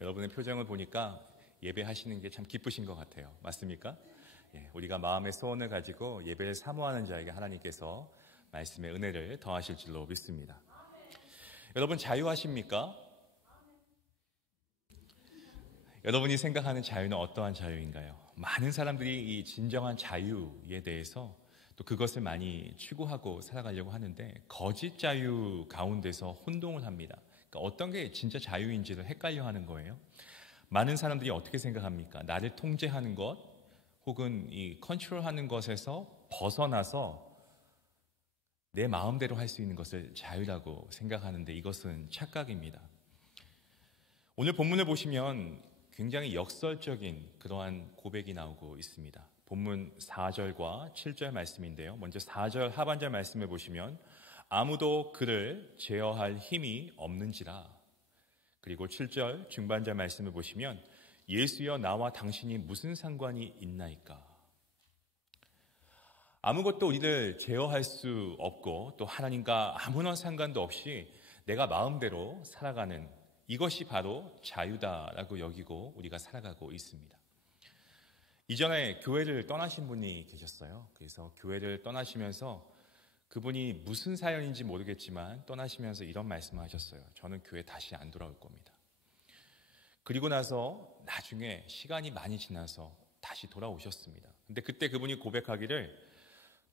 여러분의 표정을 보니까 예배하시는 게 참 기쁘신 것 같아요. 맞습니까? 우리가 마음의 소원을 가지고 예배를 사모하는 자에게 하나님께서 말씀의 은혜를 더하실 줄로 믿습니다. 여러분 자유하십니까? 여러분이 생각하는 자유는 어떠한 자유인가요? 많은 사람들이 이 진정한 자유에 대해서 또 그것을 많이 추구하고 살아가려고 하는데 거짓 자유 가운데서 혼동을 합니다. 그러니까 어떤 게 진짜 자유인지를 헷갈려 하는 거예요. 많은 사람들이 어떻게 생각합니까? 나를 통제하는 것 혹은 이 컨트롤하는 것에서 벗어나서 내 마음대로 할 수 있는 것을 자유라고 생각하는데 이것은 착각입니다. 오늘 본문을 보시면 굉장히 역설적인 그러한 고백이 나오고 있습니다. 본문 4절과 7절 말씀인데요. 먼저 4절 하반절 말씀을 보시면 아무도 그를 제어할 힘이 없는지라. 그리고 7절 중반절 말씀을 보시면 예수여 나와 당신이 무슨 상관이 있나이까. 아무것도 우리를 제어할 수 없고 또 하나님과 아무런 상관도 없이 내가 마음대로 살아가는 이것이 바로 자유다라고 여기고 우리가 살아가고 있습니다. 이전에 교회를 떠나신 분이 계셨어요. 그래서 교회를 떠나시면서 그분이 무슨 사연인지 모르겠지만 떠나시면서 이런 말씀을 하셨어요. 저는 교회 다시 안 돌아올 겁니다. 그리고 나서 나중에 시간이 많이 지나서 다시 돌아오셨습니다. 근데 그때 그분이 고백하기를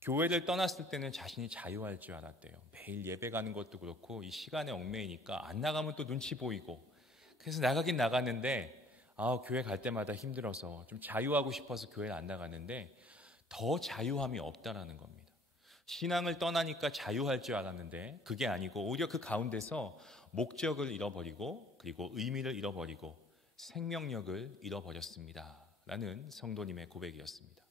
교회를 떠났을 때는 자신이 자유할 줄 알았대요. 매일 예배 가는 것도 그렇고 이 시간에 얽매이니까 안 나가면 또 눈치 보이고 그래서 나가긴 나갔는데 교회 갈 때마다 힘들어서 좀 자유하고 싶어서 교회를 안 나갔는데 더 자유함이 없다라는 겁니다. 신앙을 떠나니까 자유할 줄 알았는데 그게 아니고 오히려 그 가운데서 목적을 잃어버리고 그리고 의미를 잃어버리고 생명력을 잃어버렸습니다. 라는 성도님의 고백이었습니다.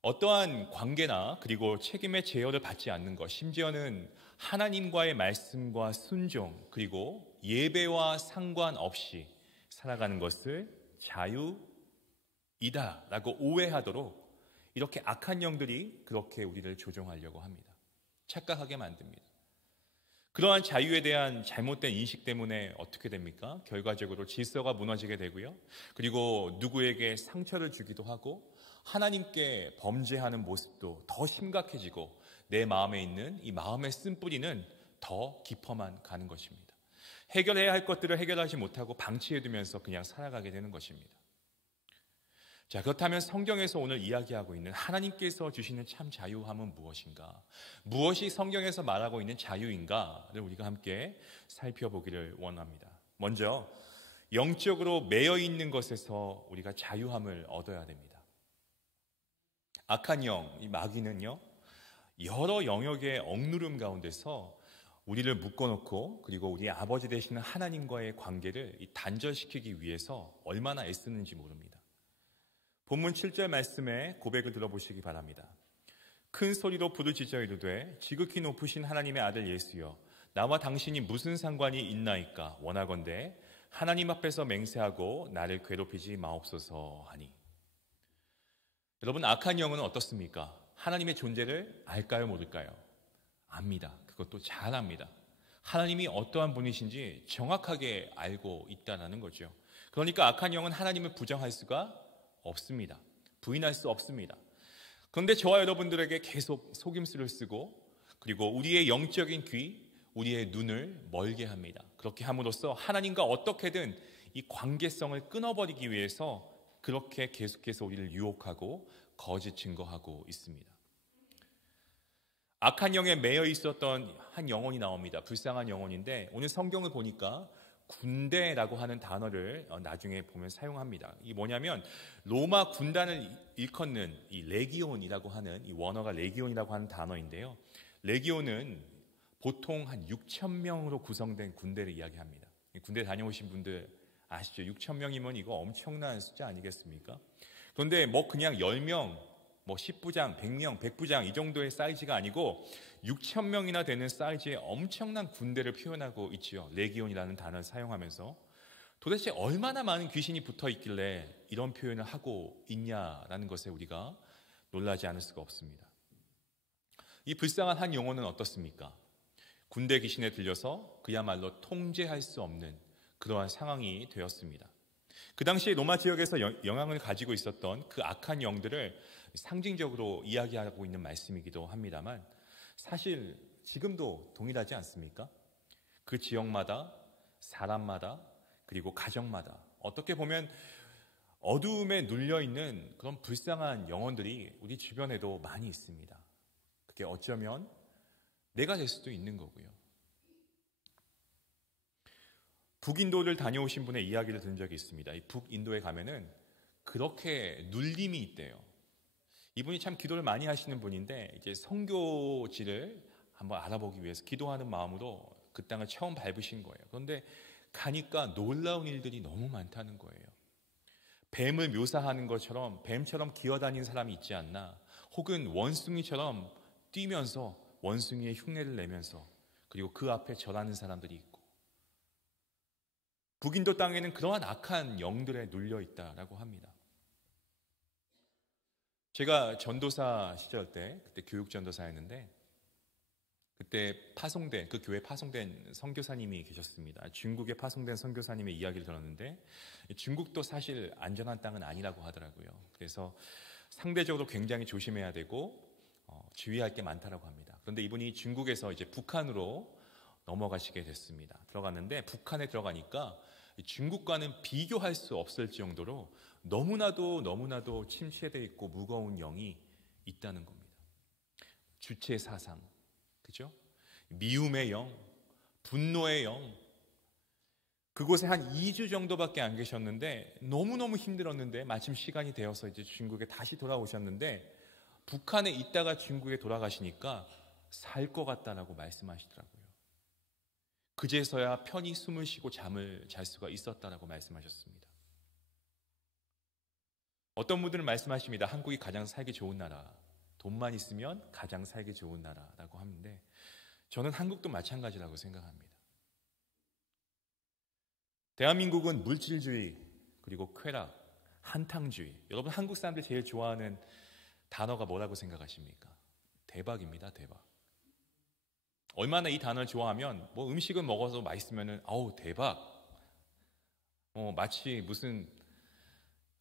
어떠한 관계나 그리고 책임의 제어를 받지 않는 것, 심지어는 하나님과의 말씀과 순종 그리고 예배와 상관없이 살아가는 것을 자유이다라고 오해하도록 이렇게 악한 영들이 그렇게 우리를 조종하려고 합니다. 착각하게 만듭니다. 그러한 자유에 대한 잘못된 인식 때문에 어떻게 됩니까? 결과적으로 질서가 무너지게 되고요. 그리고 누구에게 상처를 주기도 하고 하나님께 범죄하는 모습도 더 심각해지고 내 마음에 있는 이 마음의 쓴뿌리는 더 깊어만 가는 것입니다. 해결해야 할 것들을 해결하지 못하고 방치해두면서 그냥 살아가게 되는 것입니다. 자, 그렇다면 성경에서 오늘 이야기하고 있는 하나님께서 주시는 참 자유함은 무엇인가? 무엇이 성경에서 말하고 있는 자유인가를 우리가 함께 살펴보기를 원합니다. 먼저 영적으로 매여 있는 것에서 우리가 자유함을 얻어야 됩니다. 악한 영, 이 마귀는요, 여러 영역의 억누름 가운데서 우리를 묶어놓고 그리고 우리 아버지 되시는 하나님과의 관계를 단절시키기 위해서 얼마나 애쓰는지 모릅니다. 본문 7절 말씀의 고백을 들어보시기 바랍니다. 큰 소리로 부르짖어 이르되 지극히 높으신 하나님의 아들 예수여 나와 당신이 무슨 상관이 있나이까 원하건대 하나님 앞에서 맹세하고 나를 괴롭히지 마옵소서 하니. 여러분 악한 영은 어떻습니까? 하나님의 존재를 알까요 모를까요? 압니다. 그것도 잘 압니다. 하나님이 어떠한 분이신지 정확하게 알고 있다는 거죠. 그러니까 악한 영은 하나님을 부정할 수가 없습니다. 부인할 수 없습니다. 그런데 저와 여러분들에게 계속 속임수를 쓰고 그리고 우리의 영적인 귀, 우리의 눈을 멀게 합니다. 그렇게 함으로써 하나님과 어떻게든 이 관계성을 끊어버리기 위해서 그렇게 계속해서 우리를 유혹하고 거짓 증거하고 있습니다. 악한 영에 매여 있었던 한 영혼이 나옵니다. 불쌍한 영혼인데 오늘 성경을 보니까 군대라고 하는 단어를 나중에 보면 사용합니다. 이게 뭐냐면 로마 군단을 일컫는 이 레기온이라고 하는 이 원어가 레기온이라고 하는 단어인데요. 레기온은 보통 한 6천 명으로 구성된 군대를 이야기합니다. 군대 다녀오신 분들 아시죠? 6천 명이면 이거 엄청난 숫자 아니겠습니까? 그런데 뭐 그냥 10명, 뭐 10부장, 100명, 100부장 이 정도의 사이즈가 아니고 6천 명이나 되는 사이즈의 엄청난 군대를 표현하고 있지요. 레기온이라는 단어를 사용하면서 도대체 얼마나 많은 귀신이 붙어 있길래 이런 표현을 하고 있냐라는 것에 우리가 놀라지 않을 수가 없습니다. 이 불쌍한 한 영혼은 어떻습니까? 군대 귀신에 들려서 그야말로 통제할 수 없는 그러한 상황이 되었습니다. 그 당시에 로마 지역에서 영향을 가지고 있었던 그 악한 영들을 상징적으로 이야기하고 있는 말씀이기도 합니다만, 사실 지금도 동일하지 않습니까? 그 지역마다, 사람마다, 그리고 가정마다 어떻게 보면 어두움에 눌려있는 그런 불쌍한 영혼들이 우리 주변에도 많이 있습니다. 그게 어쩌면 내가 될 수도 있는 거고요. 북인도를 다녀오신 분의 이야기를 들은 적이 있습니다. 이 북인도에 가면은 그렇게 눌림이 있대요. 이분이 참 기도를 많이 하시는 분인데, 이제 선교지를 한번 알아보기 위해서 기도하는 마음으로 그 땅을 처음 밟으신 거예요. 그런데 가니까 놀라운 일들이 너무 많다는 거예요. 뱀을 묘사하는 것처럼 뱀처럼 기어다니는 사람이 있지 않나, 혹은 원숭이처럼 뛰면서 원숭이의 흉내를 내면서, 그리고 그 앞에 절하는 사람들이 있고, 북인도 땅에는 그러한 악한 영들에 눌려 있다라고 합니다. 제가 전도사 시절 때, 그때 교육전도사였는데, 그때 파송된, 그 교회 파송된 선교사님이 계셨습니다. 중국에 파송된 선교사님의 이야기를 들었는데, 중국도 사실 안전한 땅은 아니라고 하더라고요. 그래서 상대적으로 굉장히 조심해야 되고 주의할 게 많다라고 합니다. 그런데 이분이 중국에서 이제 북한으로 넘어가시게 됐습니다. 들어갔는데 북한에 들어가니까 중국과는 비교할 수 없을 정도로 너무나도 침체되어 있고 무거운 영이 있다는 겁니다. 주체 사상, 그죠? 미움의 영, 분노의 영. 그곳에 한 2주 정도밖에 안 계셨는데 너무너무 힘들었는데, 마침 시간이 되어서 이제 중국에 다시 돌아오셨는데, 북한에 있다가 중국에 돌아가시니까 살 것 같다라고 말씀하시더라고요. 그제서야 편히 숨을 쉬고 잠을 잘 수가 있었다라고 말씀하셨습니다. 어떤 분들은 말씀하십니다. 한국이 가장 살기 좋은 나라, 돈만 있으면 가장 살기 좋은 나라라고 하는데, 저는 한국도 마찬가지라고 생각합니다. 대한민국은 물질주의, 그리고 쾌락, 한탕주의. 여러분, 한국 사람들이 제일 좋아하는 단어가 뭐라고 생각하십니까? 대박입니다, 대박. 얼마나 이 단어를 좋아하면, 뭐 음식을 먹어서 맛있으면은 아우 대박, 마치 무슨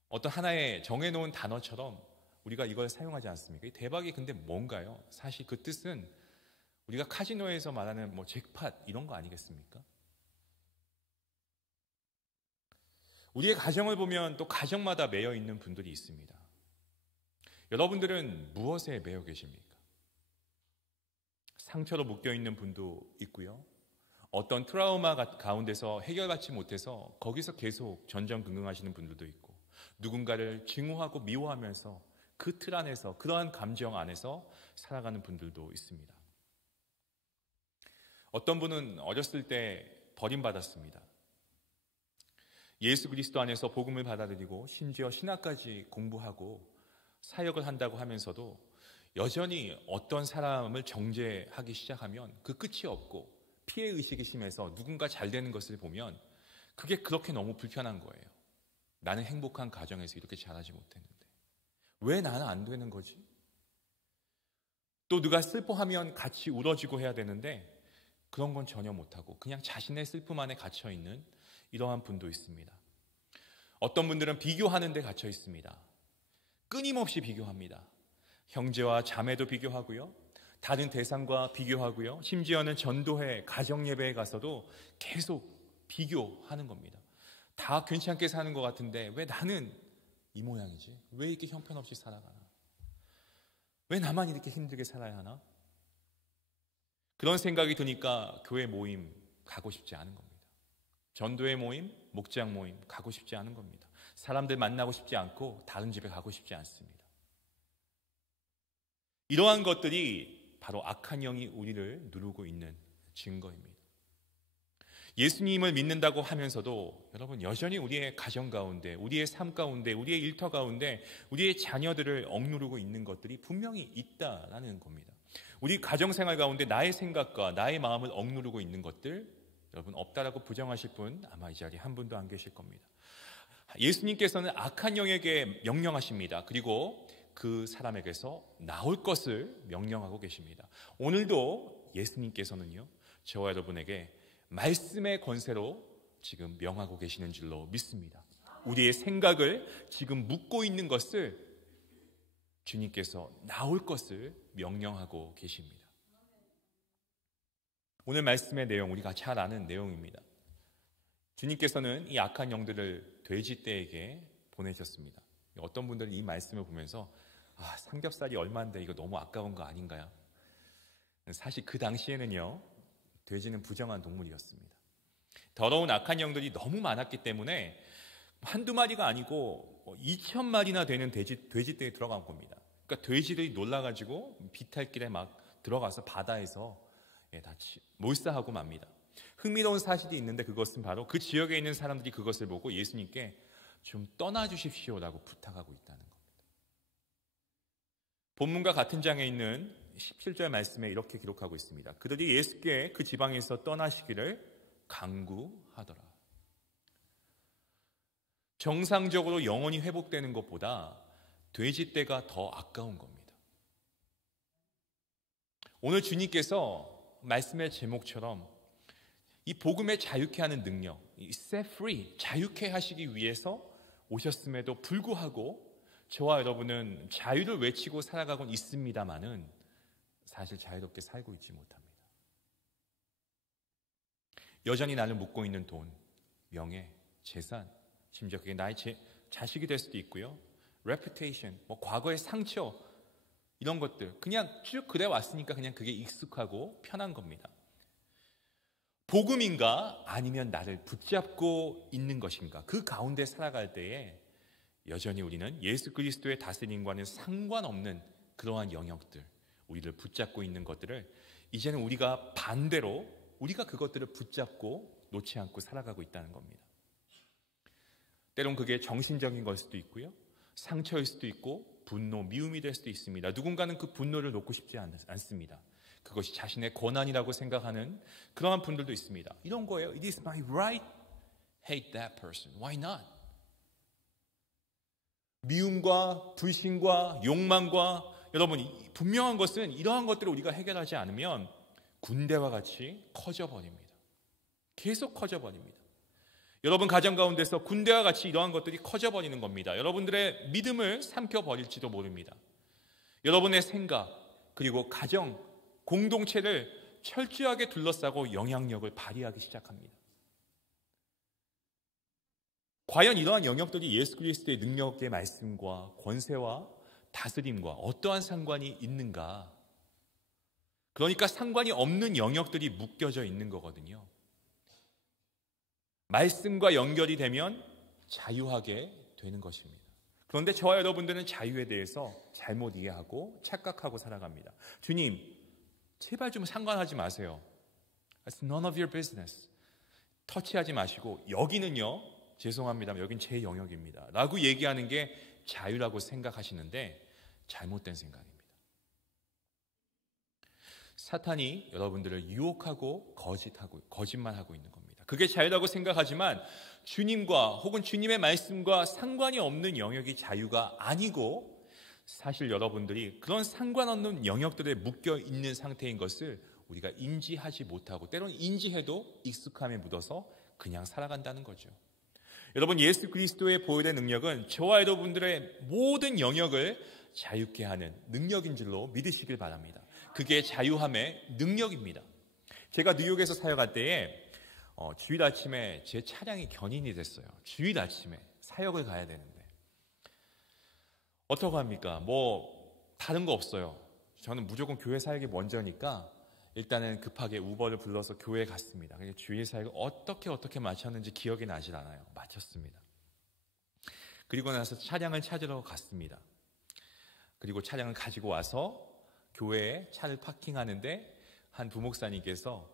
어떤 하나의 정해놓은 단어처럼 우리가 이걸 사용하지 않습니까? 이 대박이 근데 뭔가요? 사실 그 뜻은 우리가 카지노에서 말하는 뭐 잭팟 이런 거 아니겠습니까? 우리의 가정을 보면 또 가정마다 매여 있는 분들이 있습니다. 여러분들은 무엇에 매여 계십니까? 상처로 묶여있는 분도 있고요. 어떤 트라우마 가운데서 해결받지 못해서 거기서 계속 전전긍긍하시는 분들도 있고, 누군가를 증오하고 미워하면서 그 틀 안에서, 그러한 감정 안에서 살아가는 분들도 있습니다. 어떤 분은 어렸을 때 버림받았습니다. 예수 그리스도 안에서 복음을 받아들이고 심지어 신학까지 공부하고 사역을 한다고 하면서도 여전히 어떤 사람을 정죄하기 시작하면 그 끝이 없고, 피해의식이 심해서 누군가 잘 되는 것을 보면 그게 그렇게 너무 불편한 거예요. 나는 행복한 가정에서 이렇게 잘하지 못했는데 왜 나는 안 되는 거지? 또 누가 슬퍼하면 같이 울어주고 해야 되는데 그런 건 전혀 못하고 그냥 자신의 슬픔 안에 갇혀있는 이러한 분도 있습니다. 어떤 분들은 비교하는 데 갇혀 있습니다. 끊임없이 비교합니다. 형제와 자매도 비교하고요, 다른 대상과 비교하고요, 심지어는 전도회, 가정예배에 가서도 계속 비교하는 겁니다. 다 괜찮게 사는 것 같은데 왜 나는 이 모양이지? 왜 이렇게 형편없이 살아가나? 왜 나만 이렇게 힘들게 살아야 하나? 그런 생각이 드니까 교회 모임 가고 싶지 않은 겁니다. 전도회 모임, 목장 모임 가고 싶지 않은 겁니다. 사람들 만나고 싶지 않고 다른 집에 가고 싶지 않습니다. 이러한 것들이 바로 악한 영이 우리를 누르고 있는 증거입니다. 예수님을 믿는다고 하면서도 여러분 여전히 우리의 가정 가운데, 우리의 삶 가운데, 우리의 일터 가운데 우리의 자녀들을 억누르고 있는 것들이 분명히 있다라는 겁니다. 우리 가정생활 가운데 나의 생각과 나의 마음을 억누르고 있는 것들, 여러분 없다라고 부정하실 분 아마 이 자리에 한 분도 안 계실 겁니다. 예수님께서는 악한 영에게 명령하십니다. 그리고 그 사람에게서 나올 것을 명령하고 계십니다. 오늘도 예수님께서는요, 저와 여러분에게 말씀의 권세로 지금 명하고 계시는 줄로 믿습니다. 우리의 생각을 지금 묻고 있는 것을 주님께서 나올 것을 명령하고 계십니다. 오늘 말씀의 내용, 우리가 잘 아는 내용입니다. 주님께서는 이 악한 영들을 돼지떼에게 보내셨습니다. 어떤 분들은 이 말씀을 보면서 삼겹살이 얼마인데 이거 너무 아까운 거 아닌가요? 사실 그 당시에는요, 돼지는 부정한 동물이었습니다. 더러운 악한 영들이 너무 많았기 때문에 한두 마리가 아니고 2,000마리나 되는 돼지떼에 들어간 겁니다. 그러니까 돼지들이 놀라가지고 비탈길에 막 들어가서 바다에서 다 몰사하고 맙니다. 흥미로운 사실이 있는데 그것은 바로 그 지역에 있는 사람들이 그것을 보고 예수님께 좀 떠나주십시오라고 부탁하고 있다는 겁니다. 본문과 같은 장에 있는 17절 말씀에 이렇게 기록하고 있습니다. 그들이 예수께 그 지방에서 떠나시기를 강구하더라. 정상적으로 영혼이 회복되는 것보다 돼지떼가 더 아까운 겁니다. 오늘 주님께서 말씀의 제목처럼 이 복음에 자유케 하는 능력, 이 set free, 자유케 하시기 위해서 오셨음에도 불구하고 저와 여러분은 자유를 외치고 살아가곤 있습니다마는 사실 자유롭게 살고 있지 못합니다. 여전히 나를 묶고 있는 돈, 명예, 재산, 심지어 그게 나의 자식이 될 수도 있고요. reputation, 과거의 상처, 이런 것들 그냥 쭉 그래 왔으니까 그냥 그게 익숙하고 편한 겁니다. 복음인가 아니면 나를 붙잡고 있는 것인가, 그 가운데 살아갈 때에 여전히 우리는 예수 그리스도의 다스림과는 상관없는 그러한 영역들, 우리를 붙잡고 있는 것들을 이제는 우리가 반대로 우리가 그것들을 붙잡고 놓지 않고 살아가고 있다는 겁니다. 때론 그게 정신적인 걸 수도 있고요, 상처일 수도 있고 분노, 미움이 될 수도 있습니다. 누군가는 그 분노를 놓고 싶지 않습니다. 그것이 자신의 권한이라고 생각하는 그러한 분들도 있습니다. 이런 거예요. It is my right. Hate that person. Why not? 미움과 불신과 욕망과, 여러분 분명한 것은 이러한 것들을 우리가 해결하지 않으면 군대와 같이 커져버립니다. 계속 커져버립니다. 여러분 가정 가운데서 군대와 같이 이러한 것들이 커져버리는 겁니다. 여러분들의 믿음을 삼켜버릴지도 모릅니다. 여러분의 생각, 그리고 가정, 공동체를 철저하게 둘러싸고 영향력을 발휘하기 시작합니다. 과연 이러한 영역들이 예수 그리스도의 능력의 말씀과 권세와 다스림과 어떠한 상관이 있는가? 그러니까 상관이 없는 영역들이 묶여져 있는 거거든요. 말씀과 연결이 되면 자유하게 되는 것입니다. 그런데 저와 여러분들은 자유에 대해서 잘못 이해하고 착각하고 살아갑니다. 주님, 제발 좀 상관하지 마세요. It's none of your business. 터치하지 마시고 여기는요, 죄송합니다, 여긴 제 영역입니다 라고 얘기하는 게 자유라고 생각하시는데 잘못된 생각입니다. 사탄이 여러분들을 유혹하고 거짓말하고 있는 겁니다. 그게 자유라고 생각하지만 주님과 혹은 주님의 말씀과 상관이 없는 영역이 자유가 아니고, 사실 여러분들이 그런 상관없는 영역들에 묶여 있는 상태인 것을 우리가 인지하지 못하고, 때로는 인지해도 익숙함에 묻어서 그냥 살아간다는 거죠. 여러분, 예수 그리스도의 보혈의 능력은 저와 여러분들의 모든 영역을 자유케 하는 능력인 줄로 믿으시길 바랍니다. 그게 자유함의 능력입니다. 제가 뉴욕에서 사역할 때에 주일 아침에 제 차량이 견인이 됐어요. 주일 아침에 사역을 가야 되는데 어떡합니까? 다른 거 없어요. 저는 무조건 교회 사역이 먼저니까 일단은 급하게 우버를 불러서 교회에 갔습니다. 주일 사역을 어떻게 마쳤는지 기억이 나질 않아요. 마쳤습니다. 그리고 나서 차량을 찾으러 갔습니다. 그리고 차량을 가지고 와서 교회에 차를 파킹하는데 한 부목사님께서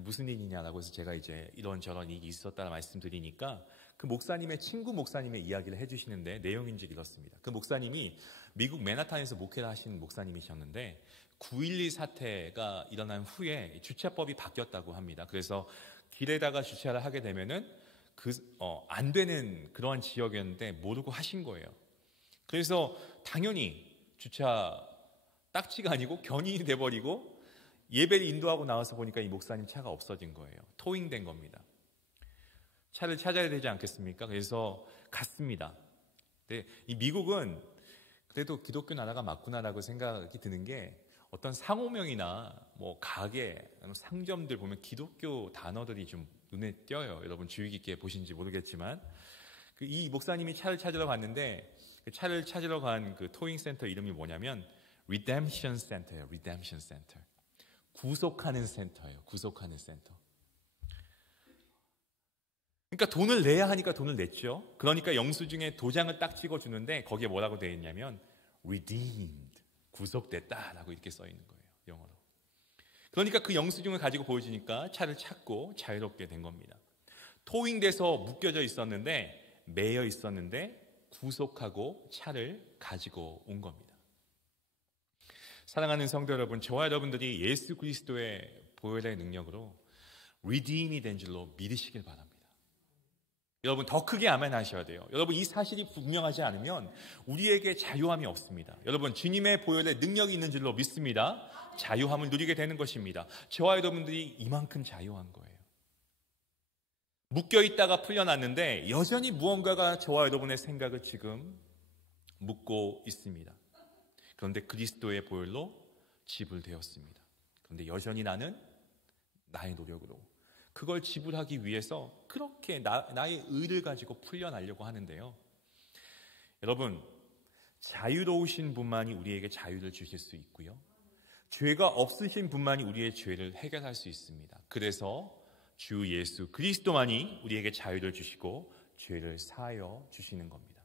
무슨 일이냐라고 해서 제가 이제 이런저런 일이 있었다는 말씀드리니까 그 목사님의 친구 목사님의 이야기를 해주시는데 내용인지 이렇습니다. 그 목사님이 미국 맨하탄에서 목회를 하신 목사님이셨는데 9.11 사태가 일어난 후에 주차법이 바뀌었다고 합니다. 그래서 길에다가 주차를 하게 되면은 안 되는 그러한 지역이었는데 모르고 하신 거예요. 그래서 당연히 주차 딱지가 아니고 견인이 돼버리고 예배를 인도하고 나와서 보니까 이 목사님 차가 없어진 거예요. 토잉된 겁니다. 차를 찾아야 되지 않겠습니까? 그래서 갔습니다. 근데 이 미국은 그래도 기독교 나라가 맞구나라고 생각이 드는 게 어떤 상호명이나 뭐 가게, 상점들 보면 기독교 단어들이 좀 눈에 띄어요. 여러분 주의 깊게 보신지 모르겠지만 이 목사님이 차를 찾으러 갔는데 그 차를 찾으러 간 그 토잉 센터 이름이 뭐냐면 Redemption Center예요. Redemption Center. 구속하는 센터예요. 구속하는 센터. 그러니까 돈을 내야 하니까 돈을 냈죠. 그러니까 영수증에 도장을 딱 찍어주는데 거기에 뭐라고 되어 있냐면 redeemed, 구속됐다라고 이렇게 써 있는 거예요. 영어로. 그러니까 그 영수증을 가지고 보여주니까 차를 찾고 자유롭게 된 겁니다. 토잉돼서 묶여져 있었는데 매여 있었는데 구속하고 차를 가지고 온 겁니다. 사랑하는 성도 여러분, 저와 여러분들이 예수 그리스도의 보혈의 능력으로 redeem이 된 줄로 믿으시길 바랍니다. 여러분 더 크게 아멘하셔야 돼요. 여러분 이 사실이 분명하지 않으면 우리에게 자유함이 없습니다. 여러분 주님의 보혈의 능력이 있는 줄로 믿습니다. 자유함을 누리게 되는 것입니다. 저와 여러분들이 이만큼 자유한 거예요. 묶여있다가 풀려났는데 여전히 무언가가 저와 여러분의 생각을 지금 묶고 있습니다. 그런데 그리스도의 보혈로 지불되었습니다. 그런데 여전히 나는 나의 노력으로 그걸 지불하기 위해서 그렇게 나의 의를 가지고 풀려나려고 하는데요. 여러분, 자유로우신 분만이 우리에게 자유를 주실 수 있고요. 죄가 없으신 분만이 우리의 죄를 해결할 수 있습니다. 그래서 주 예수 그리스도만이 우리에게 자유를 주시고 죄를 사하여 주시는 겁니다.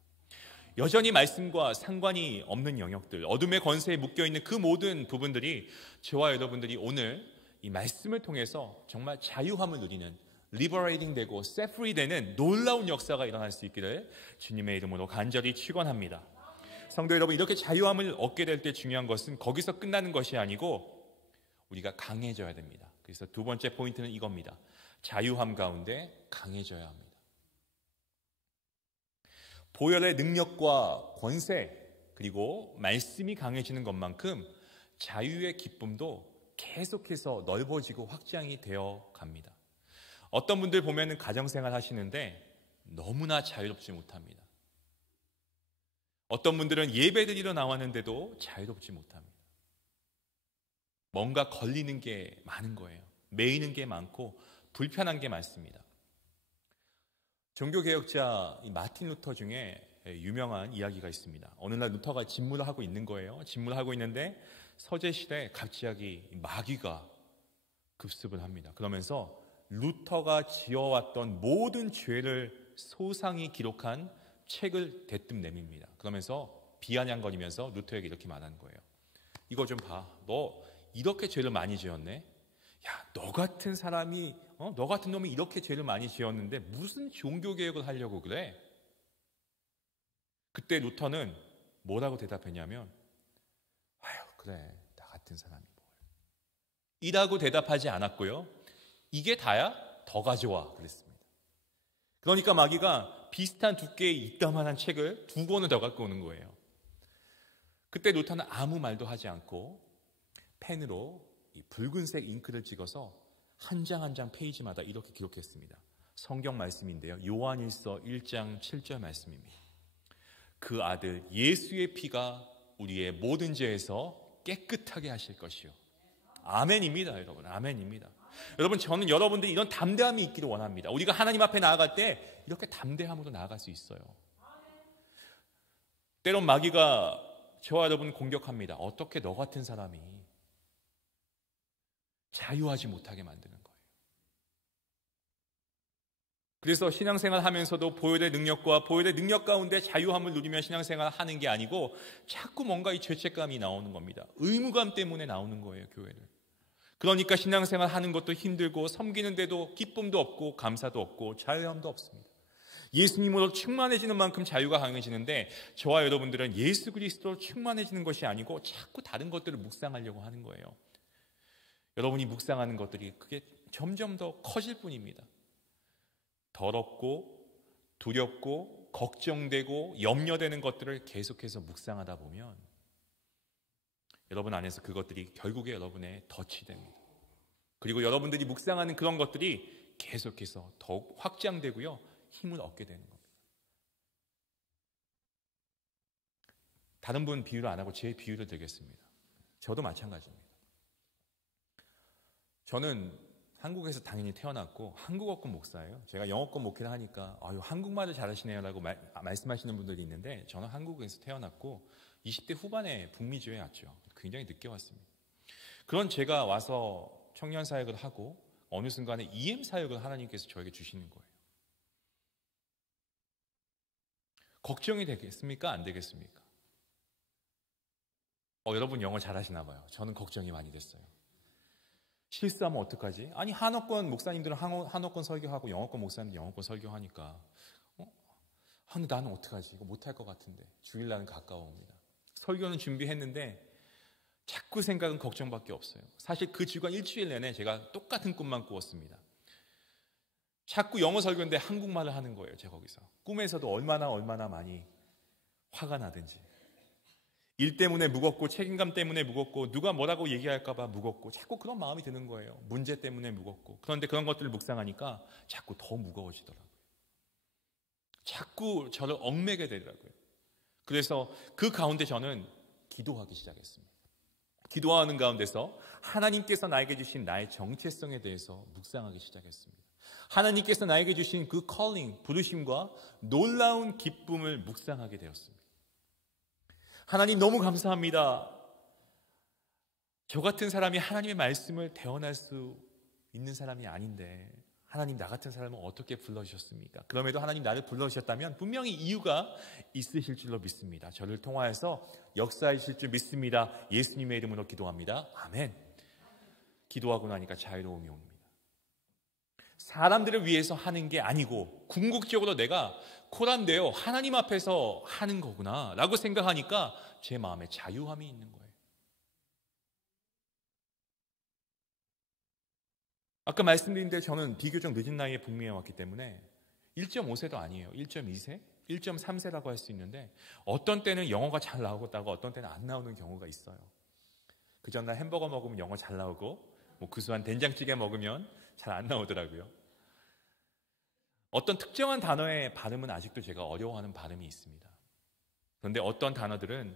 여전히 말씀과 상관이 없는 영역들, 어둠의 권세에 묶여있는 그 모든 부분들이 저와 여러분들이 오늘 이 말씀을 통해서 정말 자유함을 누리는, 리버레이팅 되고 set free 되는 놀라운 역사가 일어날 수 있기를 주님의 이름으로 간절히 축원합니다. 성도 여러분, 이렇게 자유함을 얻게 될 때 중요한 것은 거기서 끝나는 것이 아니고 우리가 강해져야 됩니다. 그래서 두 번째 포인트는 이겁니다. 자유함 가운데 강해져야 합니다. 보혈의 능력과 권세 그리고 말씀이 강해지는 것만큼 자유의 기쁨도 계속해서 넓어지고 확장이 되어 갑니다. 어떤 분들 보면 가정생활 하시는데 너무나 자유롭지 못합니다. 어떤 분들은 예배드리러 나왔는데도 자유롭지 못합니다. 뭔가 걸리는 게 많은 거예요. 매이는 게 많고 불편한 게 많습니다. 종교개혁자 마틴 루터 중에 유명한 이야기가 있습니다. 어느 날 루터가 집무를 하고 있는 거예요. 집무를 하고 있는데 서재실에 갑자기 마귀가 급습을 합니다. 그러면서 루터가 지어왔던 모든 죄를 소상히 기록한 책을 대뜸 내밉니다. 그러면서 비아냥거리면서 루터에게 이렇게 말하는 거예요. 이거 좀 봐. 너 이렇게 죄를 많이 지었네. 야, 너 같은 사람이 너 같은 놈이 이렇게 죄를 많이 지었는데 무슨 종교개혁을 하려고 그래? 그때 루터는 뭐라고 대답했냐면 아유 그래 나 같은 사람이 뭘 이라고 대답하지 않았고요. 이게 다야? 더 가져와 그랬습니다. 그러니까 마귀가 비슷한 두께의 이따만한 책을 2권을 더 갖고 오는 거예요. 그때 루터는 아무 말도 하지 않고 펜으로 이 붉은색 잉크를 찍어서 한 장 한 장 페이지마다 이렇게 기록했습니다. 성경 말씀인데요. 요한일서 1장 7절 말씀입니다. 그 아들 예수의 피가 우리의 모든 죄에서 깨끗하게 하실 것이요. 아멘입니다, 여러분. 아멘입니다. 여러분, 저는 여러분들이 이런 담대함이 있기를 원합니다. 우리가 하나님 앞에 나아갈 때 이렇게 담대함으로 나아갈 수 있어요. 때론 마귀가 저와 여러분 공격합니다. 어떻게 너 같은 사람이 자유하지 못하게 만드는 거예요. 그래서 신앙생활 하면서도 보혈의 능력과 보혈의 능력 가운데 자유함을 누리며 신앙생활 하는 게 아니고 자꾸 뭔가 이 죄책감이 나오는 겁니다. 의무감 때문에 나오는 거예요, 교회를. 그러니까 신앙생활 하는 것도 힘들고 섬기는데도 기쁨도 없고 감사도 없고 자유함도 없습니다. 예수님으로 충만해지는 만큼 자유가 강해지는데 저와 여러분들은 예수 그리스도로 충만해지는 것이 아니고 자꾸 다른 것들을 묵상하려고 하는 거예요. 여러분이 묵상하는 것들이 그게 점점 더 커질 뿐입니다. 더럽고 두렵고 걱정되고 염려되는 것들을 계속해서 묵상하다 보면 여러분 안에서 그것들이 결국에 여러분의 덫이 됩니다. 그리고 여러분들이 묵상하는 그런 것들이 계속해서 더욱 확장되고요, 힘을 얻게 되는 겁니다. 다른 분 비유를 안 하고 제 비유를 드리겠습니다. 저도 마찬가지입니다. 저는 한국에서 당연히 태어났고 한국어권 목사예요. 제가 영어권 목회를 하니까 한국말을 잘하시네요 라고 말씀하시는 분들이 있는데, 저는 한국에서 태어났고 20대 후반에 북미주에 왔죠. 굉장히 늦게 왔습니다. 그런 제가 와서 청년 사역을 하고 어느 순간에 EM 사역을 하나님께서 저에게 주시는 거예요. 걱정이 되겠습니까? 안 되겠습니까? 여러분 영어 잘하시나 봐요. 저는 걱정이 많이 됐어요. 실수하면 어떡하지? 아니, 한어권 목사님들은 한어권 설교하고 영어권 목사님들 영어권 설교하니까 근데 나는 어떡하지? 이거 못할 것 같은데. 주일날은 가까워옵니다. 설교는 준비했는데 자꾸 생각은 걱정밖에 없어요. 사실 그 주간 일주일 내내 제가 똑같은 꿈만 꾸었습니다. 자꾸 영어 설교인데 한국말을 하는 거예요. 제가 거기서 꿈에서도 얼마나 많이 화가 나든지, 일 때문에 무겁고 책임감 때문에 무겁고 누가 뭐라고 얘기할까 봐 무겁고 자꾸 그런 마음이 드는 거예요. 문제 때문에 무겁고. 그런데 그런 것들을 묵상하니까 자꾸 더 무거워지더라고요. 자꾸 저를 얽매게 되더라고요. 그래서 그 가운데 저는 기도하기 시작했습니다. 기도하는 가운데서 하나님께서 나에게 주신 나의 정체성에 대해서 묵상하기 시작했습니다. 하나님께서 나에게 주신 그 calling, 부르심과 놀라운 기쁨을 묵상하게 되었습니다. 하나님 너무 감사합니다. 저 같은 사람이 하나님의 말씀을 대언할 수 있는 사람이 아닌데 하나님 나 같은 사람을 어떻게 불러주셨습니까? 그럼에도 하나님 나를 불러주셨다면 분명히 이유가 있으실 줄로 믿습니다. 저를 통하여서 역사하실 줄 믿습니다. 예수님의 이름으로 기도합니다. 아멘. 기도하고 나니까 자유로움이 옵니다. 사람들을 위해서 하는 게 아니고 궁극적으로 내가 코란데요 하나님 앞에서 하는 거구나 라고 생각하니까 제 마음에 자유함이 있는 거예요. 아까 말씀드린 대로 저는 비교적 늦은 나이에 북미에 왔기 때문에 1.5세도 아니에요. 1.2세, 1.3세라고 할 수 있는데 어떤 때는 영어가 잘 나오다가 어떤 때는 안 나오는 경우가 있어요. 그 전날 햄버거 먹으면 영어 잘 나오고 구수한 된장찌개 먹으면 잘 안 나오더라고요. 어떤 특정한 단어의 발음은 아직도 제가 어려워하는 발음이 있습니다. 그런데 어떤 단어들은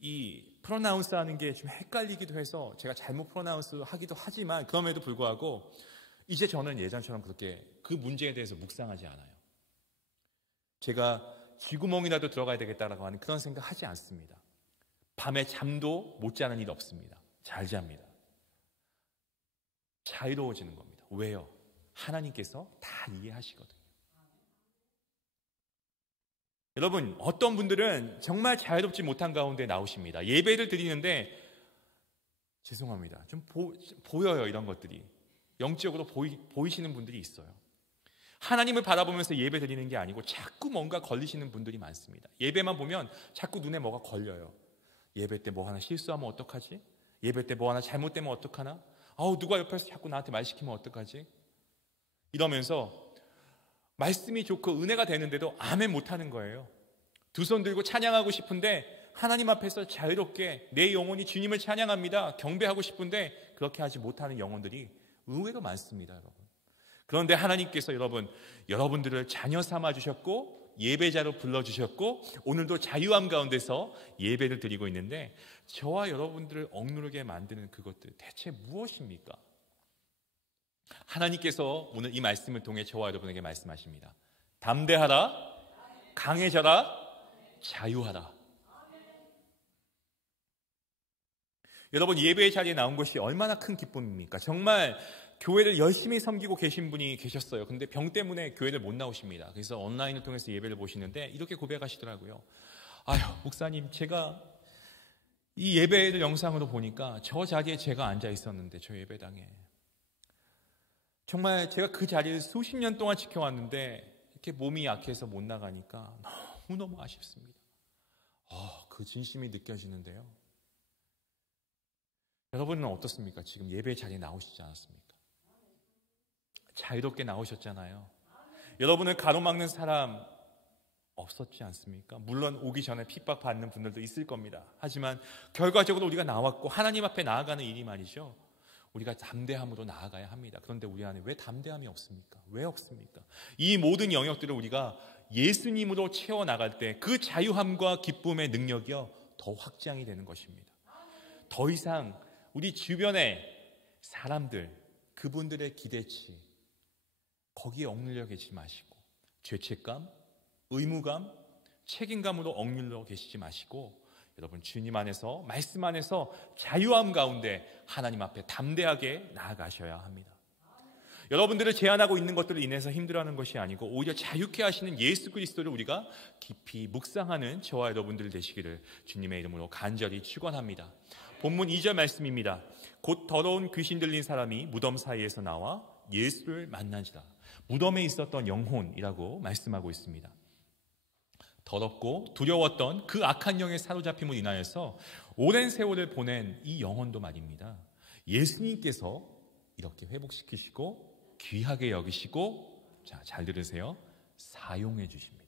이 프로나운스 하는 게 좀 헷갈리기도 해서 제가 잘못 프로나운스 하기도 하지만 그럼에도 불구하고 이제 저는 예전처럼 그렇게 그 문제에 대해서 묵상하지 않아요. 제가 쥐구멍이라도 들어가야 되겠다라고 하는 그런 생각 하지 않습니다. 밤에 잠도 못 자는 일 없습니다. 잘 잡니다. 자유로워지는 겁니다. 왜요? 하나님께서 다 이해하시거든요. 여러분, 어떤 분들은 정말 자유롭지 못한 가운데 나오십니다. 예배를 드리는데 죄송합니다. 좀 보여요, 이런 것들이. 영적으로 보이시는 분들이 있어요. 하나님을 바라보면서 예배 드리는 게 아니고 자꾸 뭔가 걸리시는 분들이 많습니다. 예배만 보면 자꾸 눈에 뭐가 걸려요. 예배 때 뭐 하나 실수하면 어떡하지? 예배 때 뭐 하나 잘못되면 어떡하나? 누가 옆에서 자꾸 나한테 말 시키면 어떡하지? 이러면서 말씀이 좋고 은혜가 되는데도 아멘 못하는 거예요. 두 손 들고 찬양하고 싶은데 하나님 앞에서 자유롭게 내 영혼이 주님을 찬양합니다. 경배하고 싶은데 그렇게 하지 못하는 영혼들이 의외로 많습니다, 여러분. 그런데 하나님께서 여러분들을 자녀 삼아 주셨고 예배자로 불러주셨고 오늘도 자유함 가운데서 예배를 드리고 있는데 저와 여러분들을 억누르게 만드는 그것들 대체 무엇입니까? 하나님께서 오늘 이 말씀을 통해 저와 여러분에게 말씀하십니다. 담대하라, 강해져라, 자유하라. 여러분, 예배의 자리에 나온 것이 얼마나 큰 기쁨입니까? 정말 교회를 열심히 섬기고 계신 분이 계셨어요. 근데 병 때문에 교회를 못 나오십니다. 그래서 온라인을 통해서 예배를 보시는데 이렇게 고백하시더라고요. 목사님, 제가 이 예배를 영상으로 보니까 저 자리에 제가 앉아 있었는데 저 예배당에 정말 제가 그 자리를 수십 년 동안 지켜왔는데 이렇게 몸이 약해서 못 나가니까 너무너무 아쉽습니다. 그 진심이 느껴지는데요. 여러분은 어떻습니까? 지금 예배 자리에 나오시지 않았습니까? 자유롭게 나오셨잖아요. 여러분을 가로막는 사람 없었지 않습니까? 물론 오기 전에 핍박받는 분들도 있을 겁니다. 하지만 결과적으로 우리가 나왔고 하나님 앞에 나아가는 일이 말이죠. 우리가 담대함으로 나아가야 합니다. 그런데 우리 안에 왜 담대함이 없습니까? 왜 없습니까? 이 모든 영역들을 우리가 예수님으로 채워나갈 때 그 자유함과 기쁨의 능력이요 더 확장이 되는 것입니다. 더 이상 우리 주변의 사람들, 그분들의 기대치 거기에 억눌려 계시지 마시고 죄책감, 의무감, 책임감으로 억눌려 계시지 마시고 여러분 주님 안에서 말씀 안에서 자유함 가운데 하나님 앞에 담대하게 나아가셔야 합니다. 여러분들을 제한하고 있는 것들로 인해서 힘들어하는 것이 아니고 오히려 자유케 하시는 예수 그리스도를 우리가 깊이 묵상하는 저와 여러분들 되시기를 주님의 이름으로 간절히 축원합니다. 본문 2절 말씀입니다. 곧 더러운 귀신 들린 사람이 무덤 사이에서 나와 예수를 만난지라. 무덤에 있었던 영혼이라고 말씀하고 있습니다. 더럽고 두려웠던 그 악한 영의 사로잡힘으로 인하여서 오랜 세월을 보낸 이 영혼도 말입니다. 예수님께서 이렇게 회복시키시고 귀하게 여기시고 자, 잘 들으세요. 사용해 주십니다.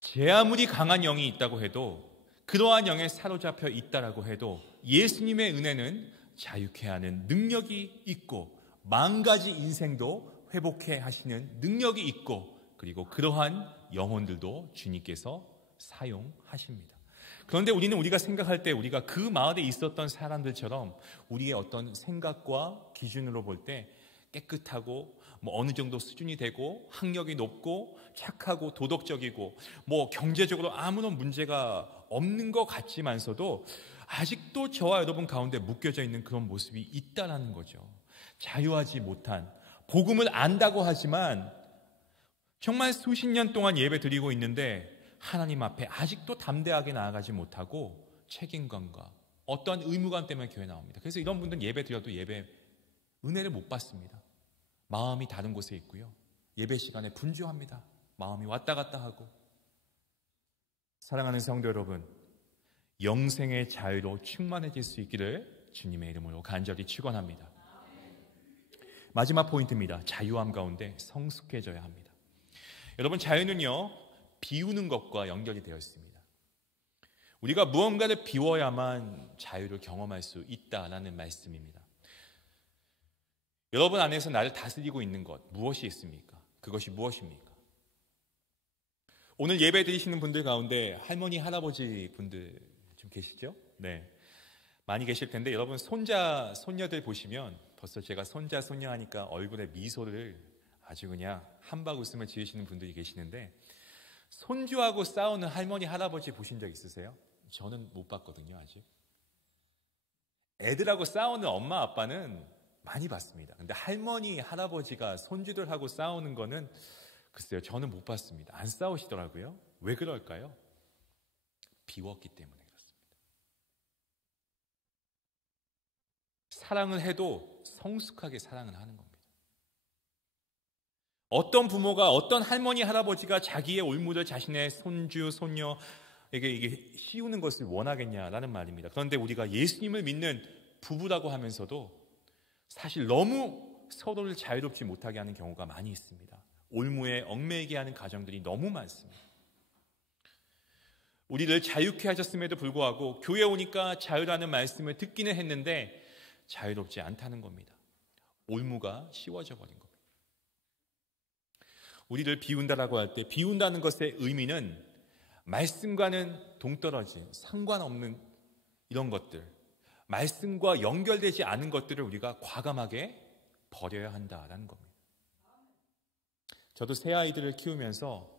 제 아무리 강한 영이 있다고 해도 그러한 영에 사로잡혀 있다라고 해도 예수님의 은혜는 자유케 하는 능력이 있고 망가진 인생도 회복해 하시는 능력이 있고 그리고 그러한 영혼들도 주님께서 사용하십니다. 그런데 우리는 우리가 생각할 때 우리가 그 마을에 있었던 사람들처럼 우리의 어떤 생각과 기준으로 볼 때 깨끗하고 어느 정도 수준이 되고 학력이 높고 착하고 도덕적이고 경제적으로 아무런 문제가 없는 것 같지만서도 아직도 저와 여러분 가운데 묶여져 있는 그런 모습이 있다라는 거죠. 자유하지 못한 복음을 안다고 하지만 정말 수십 년 동안 예배 드리고 있는데 하나님 앞에 아직도 담대하게 나아가지 못하고 책임감과 어떤 의무감 때문에 교회 나옵니다. 그래서 이런 분들은 예배 드려도 예배 은혜를 못 받습니다. 마음이 다른 곳에 있고요. 예배 시간에 분주합니다. 마음이 왔다 갔다 하고. 사랑하는 성도 여러분, 영생의 자유로 충만해질 수 있기를 주님의 이름으로 간절히 축원합니다. 마지막 포인트입니다. 자유함 가운데 성숙해져야 합니다. 여러분, 자유는요 비우는 것과 연결이 되어 있습니다. 우리가 무언가를 비워야만 자유를 경험할 수 있다라는 말씀입니다. 여러분 안에서 나를 다스리고 있는 것 무엇이 있습니까? 그것이 무엇입니까? 오늘 예배 드리시는 분들 가운데 할머니, 할아버지 분들 좀 계시죠? 네, 많이 계실 텐데 여러분 손자, 손녀들 보시면 벌써 제가 손자, 손녀 하니까 얼굴에 미소를 아주 그냥 한박 웃음을 지으시는 분들이 계시는데 손주하고 싸우는 할머니, 할아버지 보신 적 있으세요? 저는 못 봤거든요, 아직. 애들하고 싸우는 엄마, 아빠는 많이 봤습니다. 근데 할머니, 할아버지가 손주들하고 싸우는 거는 글쎄요, 저는 못 봤습니다. 안 싸우시더라고요. 왜 그럴까요? 비웠기 때문에 그렇습니다. 사랑을 해도 성숙하게 사랑을 하는 겁니다. 어떤 부모가, 어떤 할머니, 할아버지가 자기의 올무를 자신의 손주, 손녀에게 이게 씌우는 것을 원하겠냐라는 말입니다. 그런데 우리가 예수님을 믿는 부부라고 하면서도 사실 너무 서로를 자유롭지 못하게 하는 경우가 많이 있습니다. 올무에 얽매이게 하는 가정들이 너무 많습니다. 우리를 자유케 하셨음에도 불구하고 교회 오니까 자유라는 말씀을 듣기는 했는데 자유롭지 않다는 겁니다. 올무가 씌워져 버린 겁니다. 우리를 비운다라고 할 때 비운다는 것의 의미는 말씀과는 동떨어진 상관없는 이런 것들, 말씀과 연결되지 않은 것들을 우리가 과감하게 버려야 한다라는 겁니다. 저도 새 아이들을 키우면서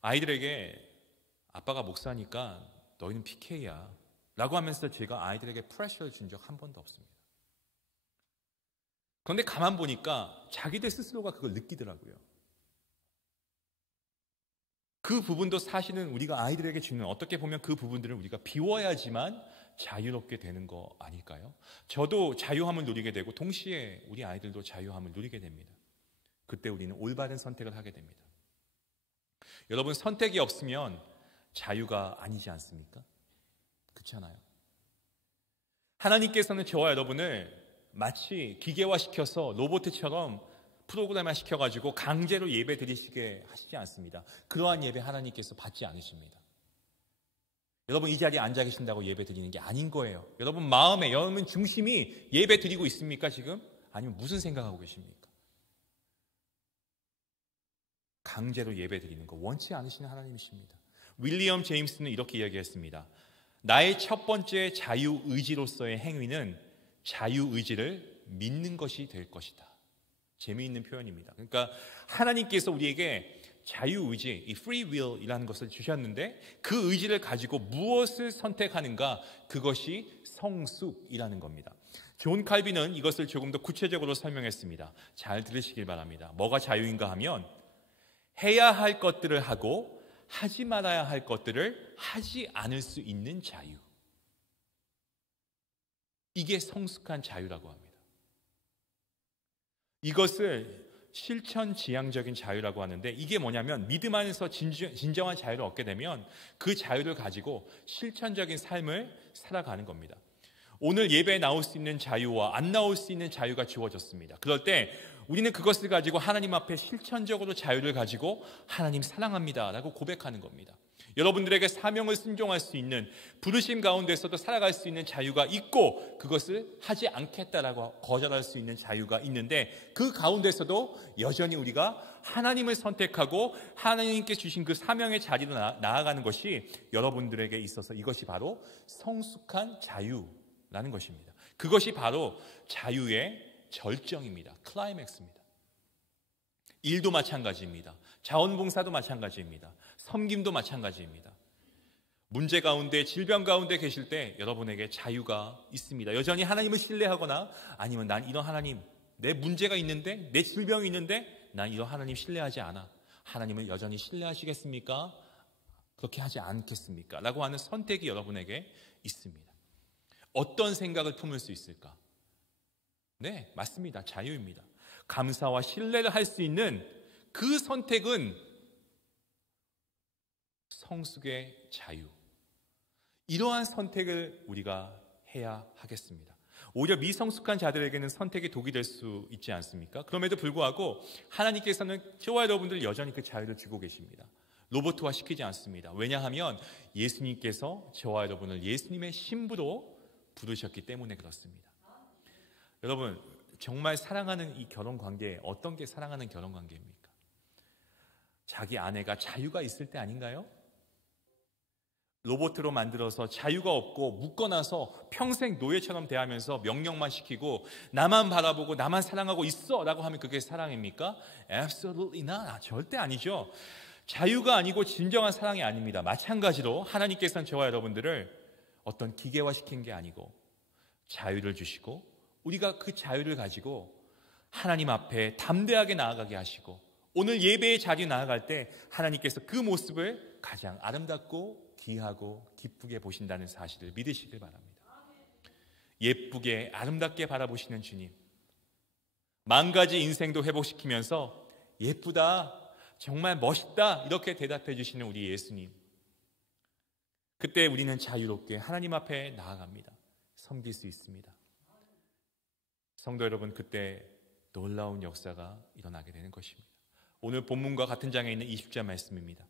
아이들에게 아빠가 목사니까 너희는 PK야 라고 하면서 제가 아이들에게 프레셔를 준 적 한 번도 없습니다. 그런데 가만 보니까 자기들 스스로가 그걸 느끼더라고요. 그 부분도 사실은 우리가 아이들에게 주는, 어떻게 보면 그 부분들을 우리가 비워야지만 자유롭게 되는 거 아닐까요? 저도 자유함을 누리게 되고 동시에 우리 아이들도 자유함을 누리게 됩니다. 그때 우리는 올바른 선택을 하게 됩니다. 여러분, 선택이 없으면 자유가 아니지 않습니까? 그렇잖아요. 하나님께서는 저와 여러분을 마치 기계화시켜서 로봇처럼 프로그램화 시켜가지고 강제로 예배 드리시게 하시지 않습니다. 그러한 예배 하나님께서 받지 않으십니다. 여러분 이 자리에 앉아 계신다고 예배 드리는 게 아닌 거예요. 여러분 마음에, 여러분 중심이 예배 드리고 있습니까 지금? 아니면 무슨 생각하고 계십니까? 강제로 예배 드리는 거 원치 않으시는 하나님이십니다. 윌리엄 제임스는 이렇게 이야기했습니다. 나의 첫 번째 자유의지로서의 행위는 자유의지를 믿는 것이 될 것이다. 재미있는 표현입니다. 그러니까 하나님께서 우리에게 자유의지, 이 free will이라는 것을 주셨는데 그 의지를 가지고 무엇을 선택하는가, 그것이 성숙이라는 겁니다. 존 칼빈은 이것을 조금 더 구체적으로 설명했습니다. 잘 들으시길 바랍니다. 뭐가 자유인가 하면 해야 할 것들을 하고 하지 말아야 할 것들을 하지 않을 수 있는 자유. 이게 성숙한 자유라고 합니다. 이것을 실천지향적인 자유라고 하는데 이게 뭐냐면 믿음 안에서 진정한 자유를 얻게 되면 그 자유를 가지고 실천적인 삶을 살아가는 겁니다. 오늘 예배에 나올 수 있는 자유와 안 나올 수 있는 자유가 주어졌습니다. 그럴 때 우리는 그것을 가지고 하나님 앞에 실천적으로 자유를 가지고 하나님 사랑합니다 라고 고백하는 겁니다. 여러분들에게 사명을 순종할 수 있는, 부르심 가운데서도 살아갈 수 있는 자유가 있고 그것을 하지 않겠다라고 거절할 수 있는 자유가 있는데 그 가운데서도 여전히 우리가 하나님을 선택하고 하나님께 주신 그 사명의 자리로 나아가는 것이 여러분들에게 있어서 이것이 바로 성숙한 자유라는 것입니다. 그것이 바로 자유의 절정입니다. 클라이맥스입니다. 일도 마찬가지입니다. 자원봉사도 마찬가지입니다. 섬김도 마찬가지입니다. 문제 가운데, 질병 가운데 계실 때 여러분에게 자유가 있습니다. 여전히 하나님을 신뢰하거나 아니면 난 이런 하나님, 내 문제가 있는데, 내 질병이 있는데 난 이런 하나님 신뢰하지 않아. 하나님을 여전히 신뢰하시겠습니까? 그렇게 하지 않겠습니까? 라고 하는 선택이 여러분에게 있습니다. 어떤 생각을 품을 수 있을까? 네, 맞습니다. 자유입니다. 감사와 신뢰를 할 수 있는 그 선택은 성숙의 자유. 이러한 선택을 우리가 해야 하겠습니다. 오히려 미성숙한 자들에게는 선택의 독이 될 수 있지 않습니까? 그럼에도 불구하고 하나님께서는 저와 여러분들 여전히 그 자유를 주고 계십니다. 로봇화 시키지 않습니다. 왜냐하면 예수님께서 저와 여러분을 예수님의 신부로 부르셨기 때문에 그렇습니다. 여러분, 정말 사랑하는 이 결혼관계, 어떤 게 사랑하는 결혼관계입니까? 자기 아내가 자유가 있을 때 아닌가요? 로봇으로 만들어서 자유가 없고 묶어놔서 평생 노예처럼 대하면서 명령만 시키고 나만 바라보고 나만 사랑하고 있어 라고 하면 그게 사랑입니까? Absolutely not. 절대 아니죠. 자유가 아니고 진정한 사랑이 아닙니다. 마찬가지로 하나님께서는 저와 여러분들을 어떤 기계화시킨 게 아니고 자유를 주시고 우리가 그 자유를 가지고 하나님 앞에 담대하게 나아가게 하시고 오늘 예배의 자리에 나아갈 때 하나님께서 그 모습을 가장 아름답고 귀하고 기쁘게 보신다는 사실을 믿으시길 바랍니다. 예쁘게 아름답게 바라보시는 주님, 망가진 인생도 회복시키면서 예쁘다, 정말 멋있다 이렇게 대답해 주시는 우리 예수님, 그때 우리는 자유롭게 하나님 앞에 나아갑니다. 섬길 수 있습니다. 성도 여러분, 그때 놀라운 역사가 일어나게 되는 것입니다. 오늘 본문과 같은 장에 있는 20절 말씀입니다.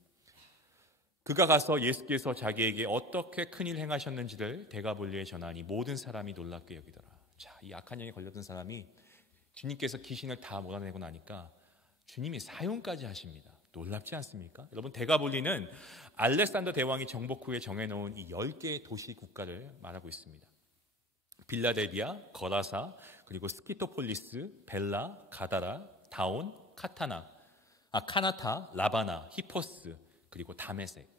그가 가서 예수께서 자기에게 어떻게 큰일 행하셨는지를 데가볼리에 전하니 모든 사람이 놀랍게 여기더라. 자, 이 악한 영에 걸렸던 사람이 주님께서 귀신을 다 몰아내고 나니까 주님이 사용까지 하십니다. 놀랍지 않습니까? 여러분, 데가볼리는 알렉산더 대왕이 정복 후에 정해놓은 이 10개의 도시 국가를 말하고 있습니다. 빌라델비아, 거라사, 그리고 스키토폴리스, 벨라, 가다라, 다온, 카나타, 라바나, 히포스, 그리고 다메섹.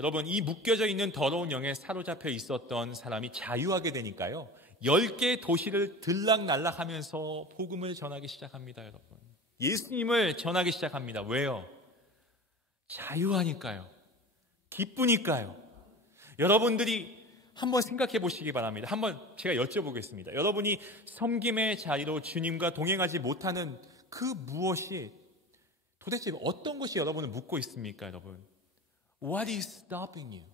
여러분, 이 묶여져 있는 더러운 영에 사로잡혀 있었던 사람이 자유하게 되니까요, 10개의 도시를 들락날락하면서 복음을 전하기 시작합니다. 여러분, 예수님을 전하기 시작합니다. 왜요? 자유하니까요. 기쁘니까요. 여러분들이 한번 생각해 보시기 바랍니다. 한번 제가 여쭤보겠습니다. 여러분이 섬김의 자리로 주님과 동행하지 못하는 그 무엇이, 도대체 어떤 것이 여러분을 묶고 있습니까, 여러분? What is stopping you?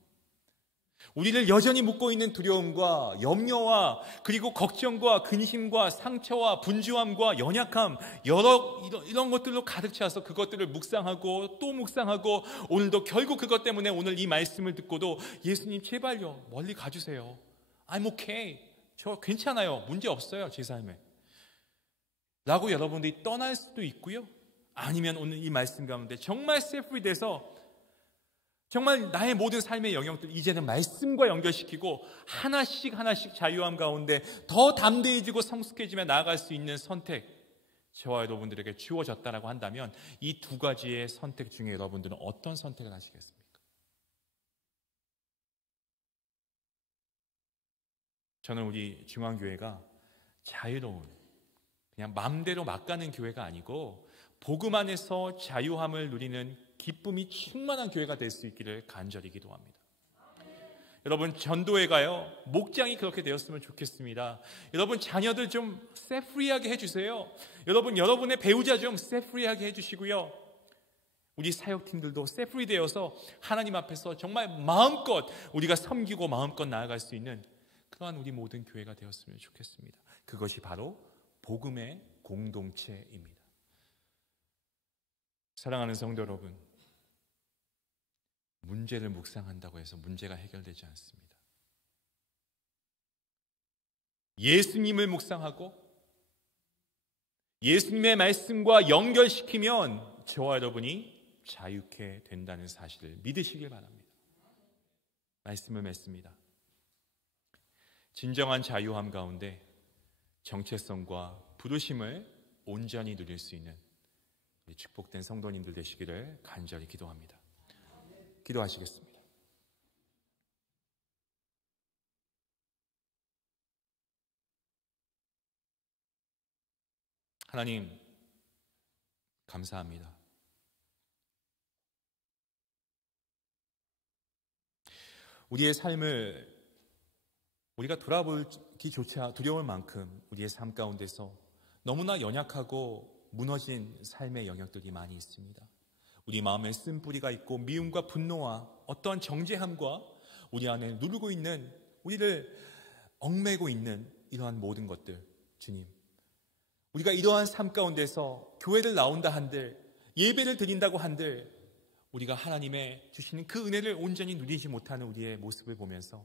우리를 여전히 묶고 있는 두려움과 염려와 그리고 걱정과 근심과 상처와 분주함과 연약함 이런 것들로 가득 차서 그것들을 묵상하고 또 묵상하고 오늘도 결국 그것 때문에 오늘 이 말씀을 듣고도 예수님 제발요 멀리 가주세요. I'm okay. 저 괜찮아요. 문제 없어요. 제 삶에. 라고 여러분들이 떠날 수도 있고요. 아니면 오늘 이 말씀 가운데 정말 세프리 돼서 정말 나의 모든 삶의 영역들 이제는 말씀과 연결시키고 하나씩 자유함 가운데 더 담대해지고 성숙해지며 나아갈 수 있는 선택 저와 여러분들에게 주어졌다라고 한다면 이 두 가지의 선택 중에 여러분들은 어떤 선택을 하시겠습니까? 저는 우리 중앙교회가 자유로운 그냥 마음대로 막 가는 교회가 아니고 복음 안에서 자유함을 누리는 기쁨이 충만한 교회가 될 수 있기를 간절히 기도합니다. 여러분 전도회 가요. 목장이 그렇게 되었으면 좋겠습니다. 여러분 자녀들 좀 셋프리하게 해주세요. 여러분의 배우자 좀 셋프리하게 해주시고요. 우리 사역팀들도 셋프리 되어서 하나님 앞에서 정말 마음껏 우리가 섬기고 마음껏 나아갈 수 있는 그러한 우리 모든 교회가 되었으면 좋겠습니다. 그것이 바로 복음의 공동체입니다. 사랑하는 성도 여러분, 문제를 묵상한다고 해서 문제가 해결되지 않습니다. 예수님을 묵상하고 예수님의 말씀과 연결시키면 저와 여러분이 자유케 된다는 사실을 믿으시길 바랍니다. 말씀을 맺습니다. 진정한 자유함 가운데 정체성과 부르심을 온전히 누릴 수 있는 축복된 성도님들 되시기를 간절히 기도합니다. 기도하시겠습니다. 하나님, 감사합니다. 우리의 삶을 우리가 돌아보기조차 두려울 만큼 우리의 삶 가운데서 너무나 연약하고 무너진 삶의 영역들이 많이 있습니다. 우리 마음에 쓴뿌리가 있고 미움과 분노와 어떠한 정죄함과 우리 안에 누르고 있는 우리를 얽매고 있는 이러한 모든 것들 주님 우리가 이러한 삶 가운데서 교회를 나온다 한들 예배를 드린다고 한들 우리가 하나님의 주시는 그 은혜를 온전히 누리지 못하는 우리의 모습을 보면서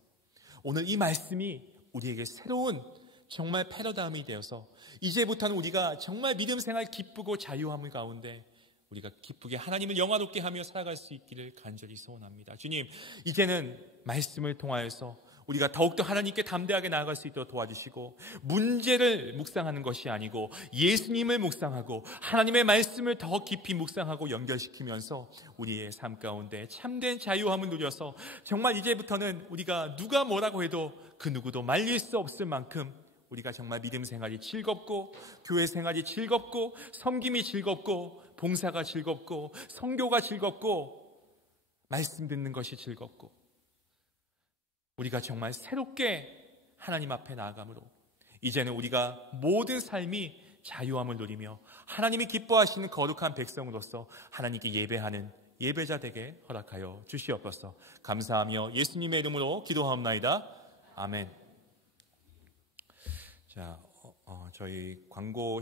오늘 이 말씀이 우리에게 새로운 정말 패러다임이 되어서 이제부터는 우리가 정말 믿음 생활 기쁘고 자유함을 가운데 우리가 기쁘게 하나님을 영화롭게 하며 살아갈 수 있기를 간절히 소원합니다. 주님, 이제는 말씀을 통하여서 우리가 더욱더 하나님께 담대하게 나아갈 수 있도록 도와주시고 문제를 묵상하는 것이 아니고 예수님을 묵상하고 하나님의 말씀을 더 깊이 묵상하고 연결시키면서 우리의 삶 가운데 참된 자유함을 누려서 정말 이제부터는 우리가 누가 뭐라고 해도 그 누구도 말릴 수 없을 만큼 우리가 정말 믿음 생활이 즐겁고 교회 생활이 즐겁고 섬김이 즐겁고 봉사가 즐겁고 선교가 즐겁고 말씀 듣는 것이 즐겁고 우리가 정말 새롭게 하나님 앞에 나아가므로 이제는 우리가 모든 삶이 자유함을 누리며 하나님이 기뻐하시는 거룩한 백성으로서 하나님께 예배하는 예배자 되게 허락하여 주시옵소서. 감사하며 예수님의 이름으로 기도하옵나이다. 아멘. 자, 저희 광고